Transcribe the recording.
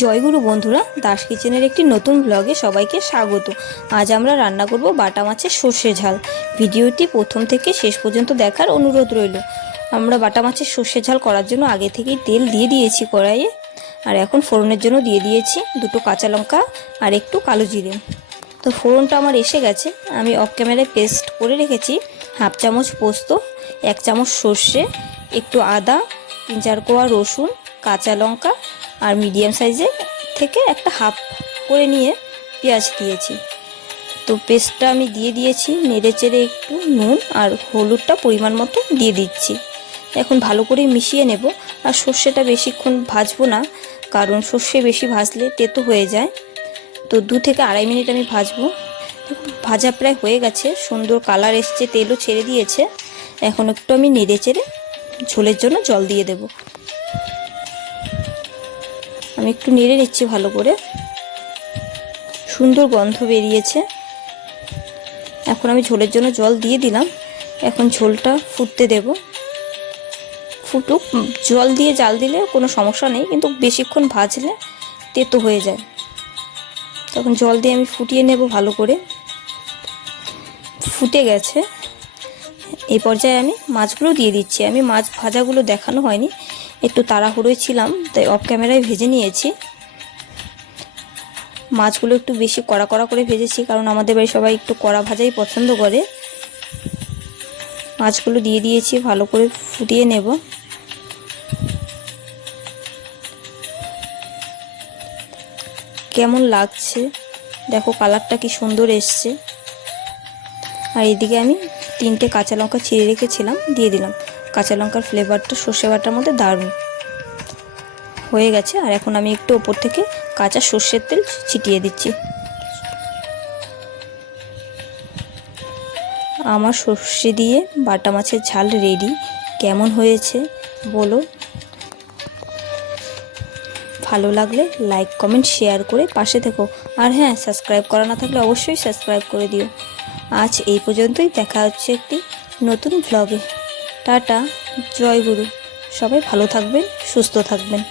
জয়গুরু বন্ধুরা, দাস কিচেনের একটি নতুন ব্লগে সবাইকে স্বাগত। আজ আমরা রান্না করব বাটা মাছের সর্ষে ঝাল। ভিডিওটি প্রথম থেকে শেষ পর্যন্ত দেখার অনুরোধ রইল। আমরা বাটা মাছের সর্ষে ঝাল করার জন্য আগে থেকেই তেল দিয়ে দিয়েছি কড়াইয়ে, আর এখন ফোড়নের জন্য দিয়ে দিয়েছি দুটো কাঁচা লঙ্কা আর একটু কালো জিরে। তো ফোড়নটা আমার এসে গেছে। আমি অফ ক্যামেরায় পেস্ট করে রেখেছি হাফ চামচ পোস্ত, 1 চামচ সর্ষে, একটু আদা, 3-4 কোয়া রসুন, কাঁচা লঙ্কা আর মিডিয়াম সাইজে থেকে একটা হাফ করে নিয়ে পেঁয়াজ দিয়েছি। তো পেস্টটা আমি দিয়ে দিয়েছি, নেড়ে চেড়ে একটু নুন আর হলুদটা পরিমাণ মতো দিয়ে দিচ্ছি। এখন ভালো করে মিশিয়ে নেব। আর সর্ষেটা বেশিক্ষণ ভাজবো না, কারণ সর্ষে বেশি ভাজলে তেতো হয়ে যায়। তো 2 থেকে আড়াই মিনিট আমি ভাজবো। ভাজা প্রায় হয়ে গেছে, সুন্দর কালার এসছে, তেলও ছেড়ে দিয়েছে। এখন একটু আমি নেড়ে চেড়ে ঝোলের জন্য জল দিয়ে দেব। আমি একটু নেড়ে নিচ্ছি ভালো করে, সুন্দর গন্ধ বেরিয়েছে। এখন আমি ঝোলের জন্য জল দিয়ে দিলাম। এখন ঝোলটা ফুটতে দেব। ফুটুক। জল দিয়ে জাল দিলে কোনো সমস্যা নেই, কিন্তু বেশিক্ষণ ভাজলে তেতো হয়ে যায়। তখন জল দিয়ে আমি ফুটিয়ে নেব ভালো করে। ফুটে গেছে। এই পর্যায়ে আমি মাছগুলো দিয়ে দিচ্ছি। আমি মাছ ভাজাগুলো দেখানো হয়নি, একটু তাড়াহুড়োয় ছিলাম, তাই অফ ক্যামেরায় ভেজে নিয়েছি। মাছগুলো একটু বেশি কড়া কড়া করে ভেজেছি, কারণ আমাদের বাড়ি সবাই একটু কড়া ভাজাই পছন্দ করে। মাছগুলো দিয়ে দিয়েছি, ভালো করে ফুটিয়ে নেব। কেমন লাগছে দেখো, কালারটা কি সুন্দর এসছে। আর এদিকে আমি 3টে কাঁচা লঙ্কা ছিঁড়ে রেখেছিলাম, দিয়ে দিলাম। কাঁচা লঙ্কার ফ্লেভারটা সর্ষে বাটার মধ্যে দারুণ হয়ে গেছে। আর এখন আমি একটু ওপর থেকে কাঁচা সর্ষের তেল ছিটিয়ে দিচ্ছি। আমার সর্ষে দিয়ে বাটা মাছের ঝাল রেডি। কেমন হয়েছে বলো। ভালো লাগলে লাইক, কমেন্ট, শেয়ার করে পাশে থেকো। আর হ্যাঁ, সাবস্ক্রাইব করা না থাকলে অবশ্যই সাবস্ক্রাইব করে দিও। আজ এই পর্যন্তই, দেখা হচ্ছে একটি নতুন ভ্লগে। টাটা, জয় গুরু। সবাই ভালো থাকবেন, সুস্থ থাকবেন।